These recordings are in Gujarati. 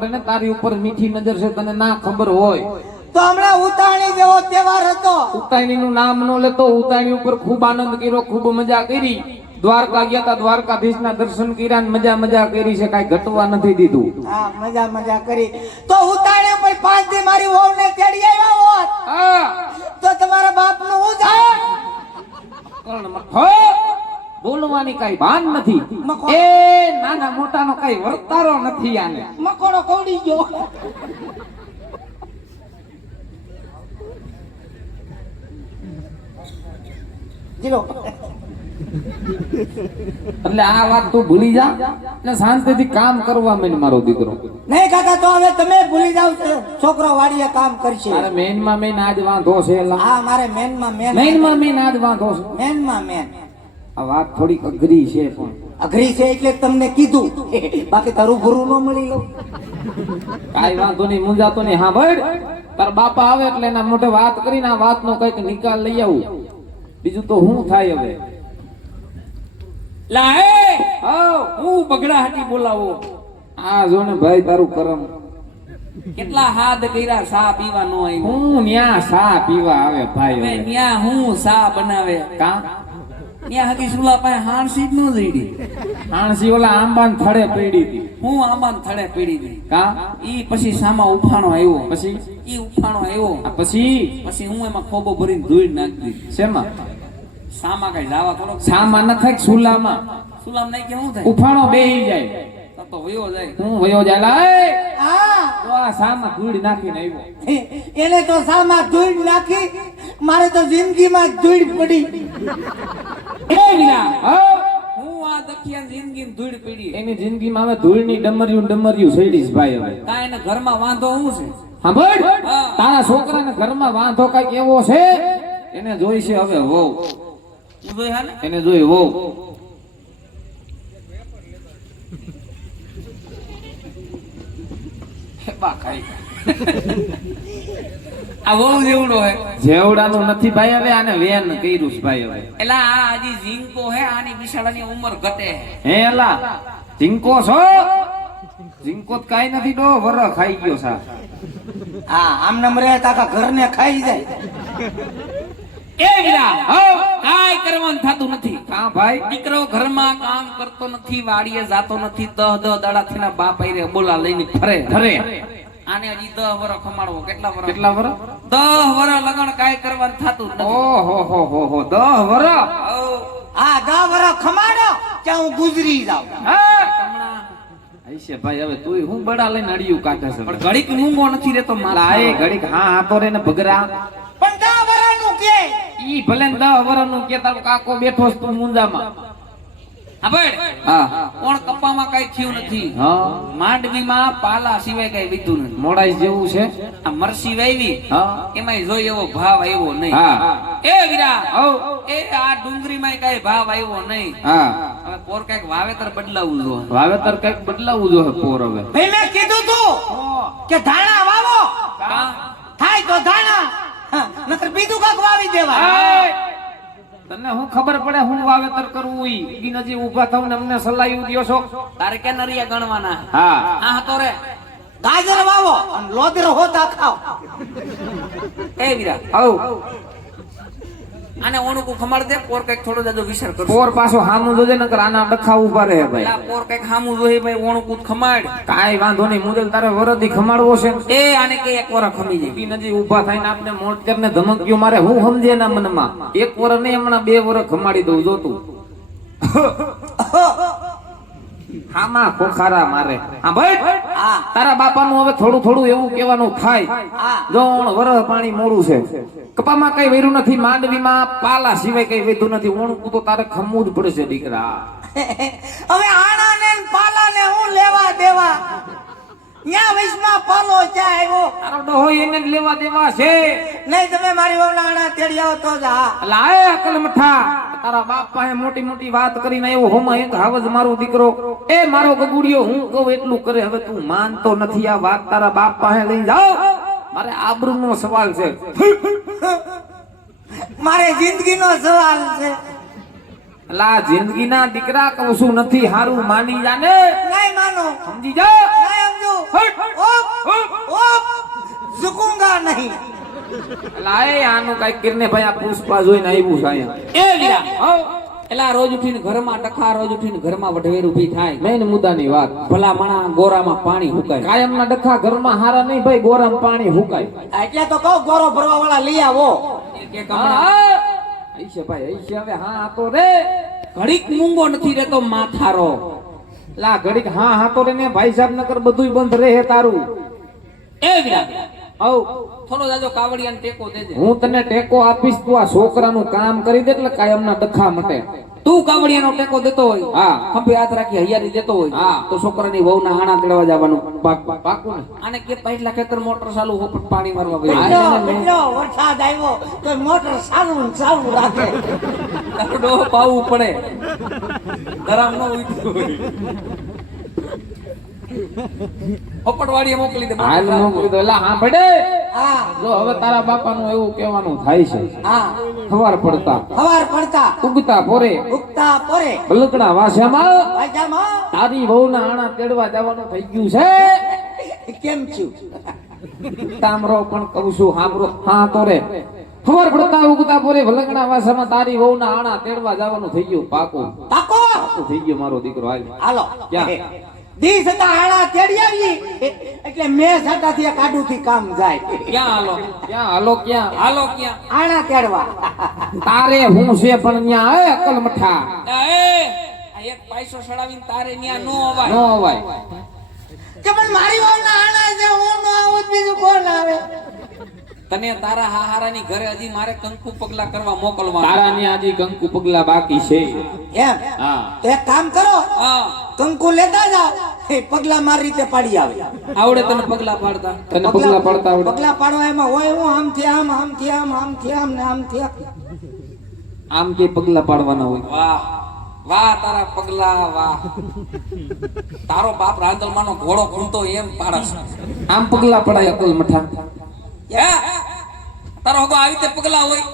રે ને તારી ઉપર મીઠી નજર છે તને ના ખબર હોય. તો હમણાં ઉતાણી જેવો તહેવાર હતો. ઉતાણી નું નામ નો લેતો ઉતાણી ઉપર ખૂબ આનંદ કર્યો ખૂબ મજા કરી. દ્વારકા ગયા તા દ્વારકાધીશ ના દર્શન કર્યા ને મજા મજા કરી છે કઈ ઘટવા નથી દીધું. હા મજા મજા કરી. તો ઉતાણી પર પાંચ દી મારી વહુ ને તેડી આવ્યા હોત હા તો તમારા બાપનું હું જાય કર્ણમાં હો! બોલવાની કઈ ભાન નથી. એ નાના મોટાનો કઈ વર્તારો નથી આને. મકોડો કોડી ગયો. જીલો. એટલે આ વાત તું ભૂલી જા ને શાંતિથી કામ કરવા મેં મારો દીકરો. નહીં કાકા તો હવે તમે ભૂલી જાવ છોકરો વાડીએ કામ કરશે. તારે મેનમાં મેન આજ વાંધો છે હા મારે મેનમાં મેન મેનમાં મેન આજ વાંધો છે. મેનમાં મેન. આ વાત થોડીક અઘરી છે પણ. અઘરી છે એટલે તમને કીધું. બાકી તારું ગુરુ ન મળી લો. કાઈ વાંધો નહીં મુંજાતો નહીં. હા ભાઈ. તાર બાપા આવે એટલે એના મોઢે વાત કરીને આ વાતનો કંઈક નિકાલ લઈ આવું. બીજું તો હું થાય હવે? લા હા હું બગડા હાટી બોલાવો. આ જો ને ભાઈ તારું કરમ. કેટલા હાથ કર્યા સા પીવા નો આવ્યો હું ન્યા સા પીવા આવે ભાઈ ન્યા હું સા બનાવે? કા? ન્યા હતી સુલા પાસે હાણસી જ ન જઈડી હાણસી ઓલા આંબાન થડે પડી હતી. હું આંબાન થડે પડી ગઈ કા? ઈ પછી સામા ઉફાણો આવ્યો. પછી? ઈ ઉફાણો આવ્યો. પછી? પછી હું એમાં ખોબો ભરીને ધોઈ નાખી દીધી. શેમાં? સામા કઈ લાવા થોડો સામા ન થાય સુલામાં? સુલામ નહીં કે હું થાય? ઉફાણો બેહી જાય. તો વયો જાય. હું વયો જાય લાય હા. તો આ સામા ધૂળ નાખીને આવ્યો. એને તો સામા ધૂળ નાખી મારે તો જિંદગીમાં ધૂળ પડી. એ વિના. હું! આ દખિયા જિંદગી ધૂળ પડી. એની જિંદગીમાં હવે ધૂળની ડમરિયું ને ડમરિયું સૈડીશ ભાઈ હવે. કાંઈ એને ઘરમાં વાંધો હું છે? સાંભળ. તારા છોકરાને ઘરમાં વાંધો કંઈક એવો છે? એને જોઈ છે હવે વહુ. એને જોઈ વહુ બા ખાઈ આ વહુ જેવડો હે. જેવડાનું નથી ભાઈ હવે આને વેન કર્યું છે ભાઈ હવે. એલા આ હજી ઝીંકો હે આની બિચારાની ઉંમર ઘટે હે. એલા ઝીંકો છો? ઝીંકો તો કાઈ નથી ડો વર ખાઈ ગયો સા હા આમ નમ રહે તાકા ઘરને ખાઈ જાય. એ વીરા કાંઈ કરવાનું થતું નથી. કા ભાઈ. દીકરો ઘરમાં કામ કરતો નથી વાડીએ જાતો નથી દહ દહ દાડા થઈને બાપ આઈને બોલા લઈને ફરે. ઘરે આને હજી દહ વર ખમાડવો કેટલા વર કેટલા વર દહ વર લગન કાંઈ કરવાનું થતું નથી. ઓહો હો હો હો દહ વર હઉ. હા દા ખમાડો ત્યાં હું ગુજરી જાઉં. હમણાં. ભાઈ હવે તું હું બડા લઈને અડિયું કાઢે છે. પણ ઘડીક ઊંઘો નથી રહેતો મારા એ ઘડીક હા હા તો રે ને ભગરા. પણ ઈ ભલે ને દહ વરનું કે તારો કાકો બેઠો તું મુંજામાં. કોણ કપ્પામાં કઈ થયું નથી. માંડવીમાં પાલા સિવાય કઈ વીતું નથી. મોડાઈ જેવું છે? આ મરસી વાવી હા. જોઈ એવો ભાવ આવ્યો નહીં. હા. એ વીરા હઉ. એ આ ડુંગળીમાં કઈ ભાવ આવ્યો નહીં. હા. હવે પોર કંઈક વાવેતર બદલાવું જો વાવેતર કંઈક બદલાવું જોઈએ પોર હવે. મેં કીધું તું કે ધાણા વાવો થાય તો ધાણા હા, નકર બીજું કાક વાવી દેવા તને હું ખબર પડે હું વાવેતર કરવું ઈ? ઈ નજી ઊભા થાવ ને અમને સલાહ દ્યો છો તારે કે નરિયા ગણવાના હા. હા તો રે. ગાજર વાવો અને લોદર હોતા ખાવ એ વીરા. હઉ. આને ઓણુકું ખમાડ દે પોર કંઈક થોડો જાજો વિસર કરશે. પોર પાછો હામું જોજે નકર આના ડખા ઊભા રહે ભાઈ. આ પોર કંઈક હામું જોહે ભાઈ ઓણુકું ખમાડ. કાઈ વાંધો નહીં મુદલ તારે વરદી ખમાડવો છે. એ આને કે એક વર ખમી જાય. બી નજી ઊભા થઈને આપને મોટ કરીને ધમકીઓ મારે હું સમજે ના મનમાં. એક વર નહીં હમણાં બે વર ખમાડી દઉં જોતું હામાં ખોખારા મારે. હા ભાઈ? હા. તારા બાપાનું હવે થોડું થોડું એવું કહેવાનું થાય. જોણ વરહ પાણી મોડું છે. કપામાં કઈ વેર્યું નથી માંડવીમાં પાલા સિવાય કઈ વેધું નથી. ઓણું તો તારે ખમવું જ પડશે દીકરા. હવે આણા ને પાલા ને હું લેવા દેવા? ન્યા વૈષ્ણવ પાલો ચા આવ્યો? તારો ડોહો એને લેવા દેવા છે. નહીં તમે મારી વહુના આણા તેડી આવો તો જા લાય અકલ મઠા. તારા બાપ પાસે મોટી મોટી વાત કરીને આવ્યો. હોમાં એક હાવજ મારો દીકરો. એ મારો ગગુડિયો હું કહું એટલું કરે. હવે તું માનતો નથી આ વાત. તારા બાપ પાસે લઈ જાઓ. મારે આબરૂ નો સવાલ છે. મારે જિંદગીનો સવાલ છે. લા જિંદગીના દીકરા કશું નથી હારું માની જાને નહીં માનો. સમજી જા. નહીં સમજો. ઓપ ઓપ. ઝુકુંગા નહીં. લાય આનું કઈ કિરને ભાઈ આ પુષ્પા જોઈને આવ્યું છે અહીંયા. એ હો એલા રોજ ઉઠીને ઘરમાં ટખા રોજ ઉઠીને ઘરમાં વઢવેર ઊભી થાય. મેન મુદ્દાની વાત. ભલા મણા ગોરામાં પાણી હુકાય. કાયમના ડખા ઘરમાં હારા નહીં ભાઈ ગોરામાં પાણી હુકાય. એટલે તો કહું ગોરો ભરવા વાળા લઈ આવો. કે એક હમણાં ભાઈ હૈશે હવે હા હા તો રે. ઘડીક મૂંગો નથી રહેતો માથારો. લા ઘડીક હા હા તો રે ને ભાઈ સાહેબ નકર બધુંય બંધ રહે તારું. એ વીરા આવ. થોડો જાજો કાવડિયાને ટેકો દેજે. હું તને ટેકો આપીશ તું આ છોકરાનું કામ કરી દે એટલે કાયમના ડખા મટે. તું કાવડિયાનો ટેકો દેતો હોય હા. ખંભે હાથ રાખી હૈયારી દેતો હોય હા. તો છોકરાની વહુના હાણા તેડવા જવાનું પાક. પાકું ને? આને કે પહેલા ખેતર મોટર ચાલુ હોપટ પાણી મારવા ગયો વરસાદ આવ્યો તો મોટર સારું ને સારું રાખે. દરડો પાવું પડે. ગરમ ન ઉઠ્યું હોપટ વાડીએ મોકલી દે હાલ મોકલી દો. લા હા હા. જો હવે તારા બાપાનું એવું કહેવાનું થાય છે. હા. ખબર પડતા. સવાર પડતા. ઉગતા પોરે. ઉગતા પોરે. ભલકડા વાસ્યામાં ભાઈજામાં તારી વહુના આણા તેડવા જવાનું થઈ ગયું છે? કેમ છું તામરો પણ કહું છું હામરો. હા તો રે. ખબર પડતા ઉગતા પોરે. ભલકડા વાસામાં તારી વહુના આણા તેડવા જવાનું થઈ ગયું. પાકું. તાકો થઈ ગયો મારો દીકરો હાલ. હાલો. ક્યાં? દી છતાં આણા તેડી આવી. એટલે મેં થી કાડુ થી કામ જાય. ક્યાં હાલો? ક્યાં? હાલો ક્યાં? હાલો ક્યાં? આણા તેડવા. તારે હું છે પણ ન્યા એ અકલ મઠા એ! એક પૈસો સડાવીને તારે ન્યા નો અવાય. નો અવાય. કે પણ મારી વાવના આણા છે હું નો આવું બીજું કોણ આવે? તને તારા હાહારાની ઘરે હજી મારે કંકુ પગલા કરવા મોકલવા તારા ની આજી કંકુ પગલા બાકી છે. એમ? હા. તો એક કામ કરો. હા. કંકુ લેતા જાઓ. એ પગલા મારી રીતે પાડી આવે. આવડે તને પગલા પાડતા. તને પગલા પાડતા આવડે. પગલા પાડવા એમાં હોય હું આમથી આમ આમથી આમ આમથી આમ ને આમ થી આમ. કે પગલા પાડવાના હોય. વાહ. વાહ તારા પગલા વાહ. તારો બાપ રાંદલમાંનો ઘોડો ખૂંટો એમ પાડસ આમ પગલા પડાય અકલ મઠા? તારો હગો આવી રીતે પગલા હોય?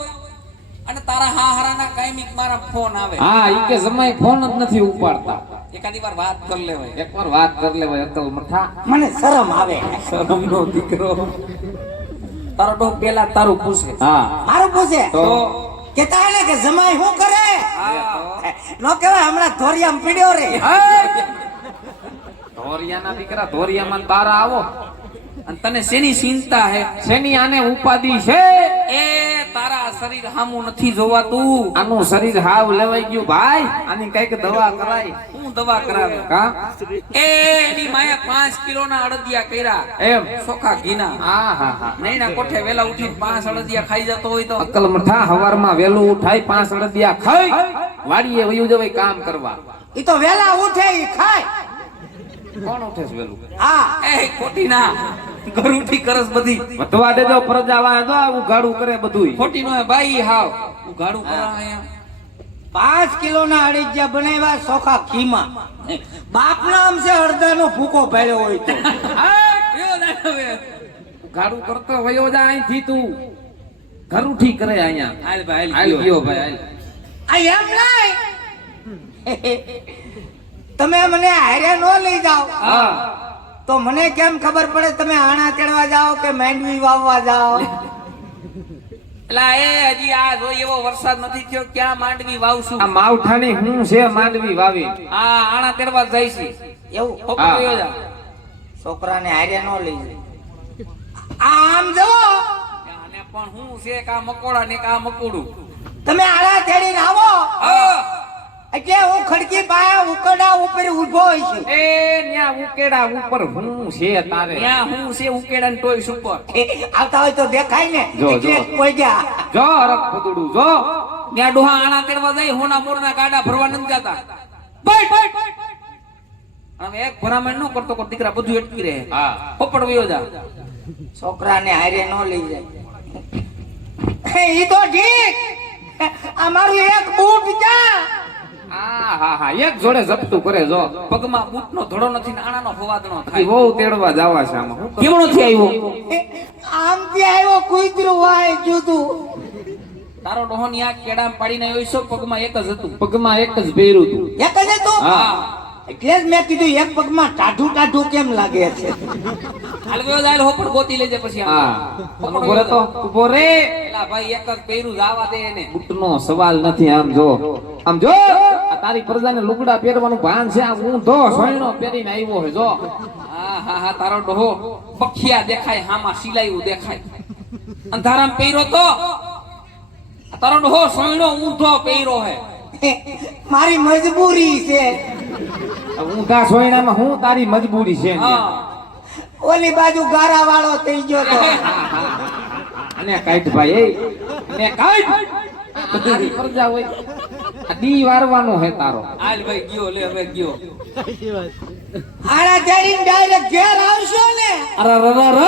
અને તારા હાહારાના કાયમિક મારા ફોન આવે. હા ઈ કે સમય ફોન જ નથી ઉપાડતા. એકાદી વાર વાત કરી લેવાય. એકવાર વાત કરી લેવાય અકલ મઠા. મને શરમ આવે. શરમનો દીકરો. તારો ડો પેલા તારું પૂછે. હા. મારું પૂછે? તો? કેતા ને કે જમાઈ શું કરે? નો કહેવાય હમણાં ધોરિયામાં પીડ્યો રે. ધોરિયાના દીકરા ધોરિયામાં તારા આવો. અને તને શેની ચિંતા હે? શેની આને ઉપાધિ છે? એ તારા શરીર હામું નથી જોવાતું. આનું શરીર હાવ લેવાઈ ગયું ભાઈ. આની કંઈક દવા કરાય. હું દવા કરાવે? કા એ એની માયા પાંચ કિલો ના અડદિયા કર્યા. એમ? ચોખા ઘીના. હા હા હા. નૈના કોઠે વેલા ઉઠી પાંચ અડદિયા ખાઈ જતો હોય તો? અકલ મઠા હવારમાં વેલું ઉઠાય પાંચ અડદિયા ખાઈ વાડીએ વયું જવાય કામ કરવા. ઈ તો વેલા ઉઠે ઈ ખાય. કોણ ઉઠે છે વેલું? આ એ ખોટી ના ઘરુઠી કરસ બધી. વધવા દેજો પ્રજાવા દો ઉઘાડું કરે બધું ખોટી નો હે ભાઈ હાવ. ઉઘાડું કરા અહીંયા. પાંચ કિલો ના અડીજ્યા બનાવ્યા ચોખા ખીમા. બાપ નામ છે અડધાનો ભૂકો ભેળ્યો હોય તો. હે? કરતો વયો જા અહીંથી તું. ઘરુઠી કરે અહીંયા. હાલ ભાઈ હાલ હાલ ગયો. ભાઈ હાલ. આ એમ નહીં? તમે મને હારે નો લઈ જાઓ. હા. તો મને કેમ ખબર પડે તમે આણા તેડવા જાઓ કે માંડવી વાવવા જાઓ? એટલે એ હજી આ જો એવો વરસાદ નથી થયો ક્યાં માંડવી વાવશું? આ માવઠાની હું છે માંડવી વાવી. આ આણા તેડવા જાય છે. એવું? જા છોકરાને હારે નો લઈ જાય. આમ જુઓ પણ હું છે કા મકોડા ને કા મકોડું? તમે આણા તેડીને આવો ખડકી પાયા ઉકરડા ઉપર ઊભો હોય છું. એ ન્યા ઉકેડા ઉપર હું છે તારે. ન્યા હું છે ઉકેડા ને ટોય ઉપર આવતા હોય તો દેખાય ને જો, એટલે જો. કોઈ ગયા. જો રખ ફુદડું જો. ન્યા ડોહા આણા કરવા જાય હોના મોરના ગાડા ભરવા નથી જતા. બાય બાય હવે એક ભરામણ નો કરતો કોઈ દીકરા બધું અટકી રહે. હા. પોપડ વયો જા. છોકરાને હારે નો લઈ જાય. એ તો ઠીક. આ મારું એક બૂટ જા. હા હા હા. એક જોડે જપતું કરે જો. પગમાં બૂટનો ધડો નથી આણાનો ફવાદણો થાય. બહુ તેડવા જવા છે આમાં? કેમણો થી આવ્યો. આમથી આવ્યો કુતરું વાય જુદું. તારો ડોહન યા આ કેડા પાડીને આવ્યો છો પગમાં એક જ હતું. પગમાં એક જ પહેર્યું હતું. એક જ હતું? હા. એટલે જ મેં કીધું એક પગમાં ટાઢું ટાઢું કેમ લાગે છે? હાલ વયો જાય હો પણ ગોતી લેજે પછી હા. ઊભો તો ઊભો રે. એલા ભાઈ એક જ પહેરું જાવા દે એને. બૂટનો સવાલ નથી આમ જો. આમ જો. આ તારી પ્રજાને લુગડા પહેરવાનું ભાન છે. આ ઊંધો સોયણો પહેરીને આવ્યો હે જો. હા હા હા તારો ડોહો. બખિયા દેખાય હામાં સિલાયું દેખાય. અંધારામાં પહેરો તો. તારો ડોહો સોયણો ઊંધો પહેર્યો હે. મારી મજબૂરી છે. ઊંધા સોયણામાં હું તારી મજબૂરી છે ઓલી બાજુ ગારા વાળો થઈ ગયો તો. અને કાઈટ ભાઈ એ કાઈટ તારી પ્રજા હોય. દી વારવાનો હે તારો. આલ ભાઈ ગયો લે હવે ગયો. આના જરીન ડાયરેક્ટ ઘેર આવશો ને? અરે ર ર ર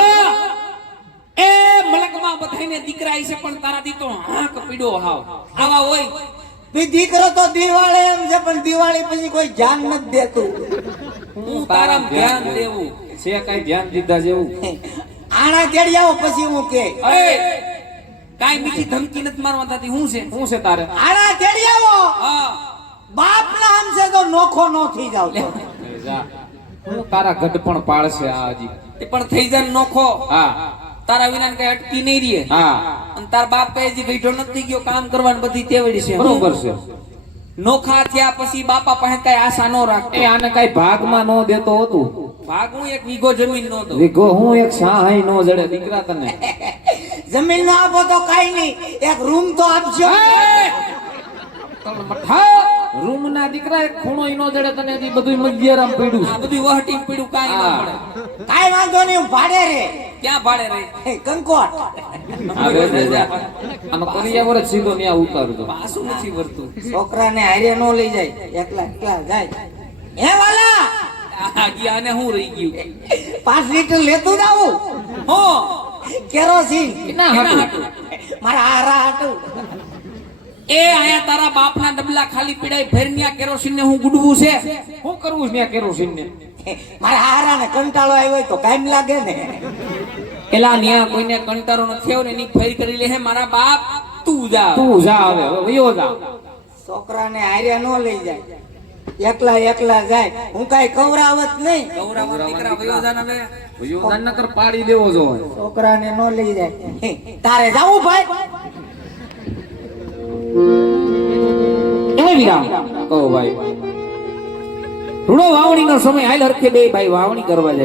એ મલકમાં બધાયને દીકરા છે પણ તારાથી તો હાંક પીડો હાવ. આવા હોય. દીકરો તો દિવાળી એમ છે પણ દિવાળી પછી કોઈ ધ્યાન નથી દેતું. હું તારામ ધ્યાન દેવું છે કઈ ધ્યાન દીધા જેવું? આણા તેડી આવો પછી હું કે એ કાઈ મીઠી ધમકી નથી મારવા થતી હું છે શું છે તારે? આણા તેડી આવો બાપ ના આમ છે તો નોખો નો થઈ જાવ તો. તારા ગઢ પણ પાડશે આજી પણ થઈ જાય નોખો. હા. તારા વિના કઈ અટકી નહીં રહે. હા. અને તાર બાપ કઈ છે બેઠો નથી ગયો કામ કરવાનું બધી તેવડી છે. બરોબર છે. નોખા થયા પછી બાપા પાસે કઈ આશા નો રાખતો. એ આને કઈ ભાગમાં નો દેતો હતું. ભાગ હું એક વીઘો જમીન નો દઉં વિઘો હું એક સહાય નો જડે દીકરા તને. જમીન નો આપો તો કઈ નહીં એક રૂમ તો આપજો. રૂમ ના દીકરા એક ખૂણો ય નો જડે તને હજી બધું મધ્યરામ પડ્યું આ બધું વહટી પીડું કાઈ ના. મળે. કાઈ વાંધો નહીં હું ભાડે રે. ક્યાં ભાડે રે? કંકોટ. આનો કરિયાવર જ સીધો ન્યા ઉતારજો પાછું નથી વરતું છોકરાને હારે નો લઈ જાય. એકલા એકલા જાય. હે વાલા! આ ગયા અને હું રહી ગયું? પાંચ લીટર લેતું જાવું હો. કેરોસીન. ના. હાટુ. મારા આરા હાટું. એ આયા તારા બાપના ડબલા ખાલી પીડાઈ ભેરન્યા કેરોસીન ને હું ગુડવું છે? હું કરવું છે ન્યા કેરોસીન ને મારા હારા ને કંટાળો આવ્યો તો કાયમ લાગે ને. એલા ન્યા કોઈને કંટારો નથી આવ્યો ને એની ફેર કરી લે હે મારા બાપ. તું જા. તું જા હવે વયો જા. છોકરાને હાર્યા નો લઈ જાય. એકલા એકલા જાય. હું કાઈ કવરાવત નહીં. કવરાવત દીકરા વયો જા ને હવે. વયો જા નકર પાડી દેવો જો છોકરાને નો લઈ જાય. તારે જાવું ભાઈ? એ વિરામ. કહો ભાઈ. રૂડો વાવણીનો સમય હાલ હરખે બે ભાઈ વાવણી કરવા જાય.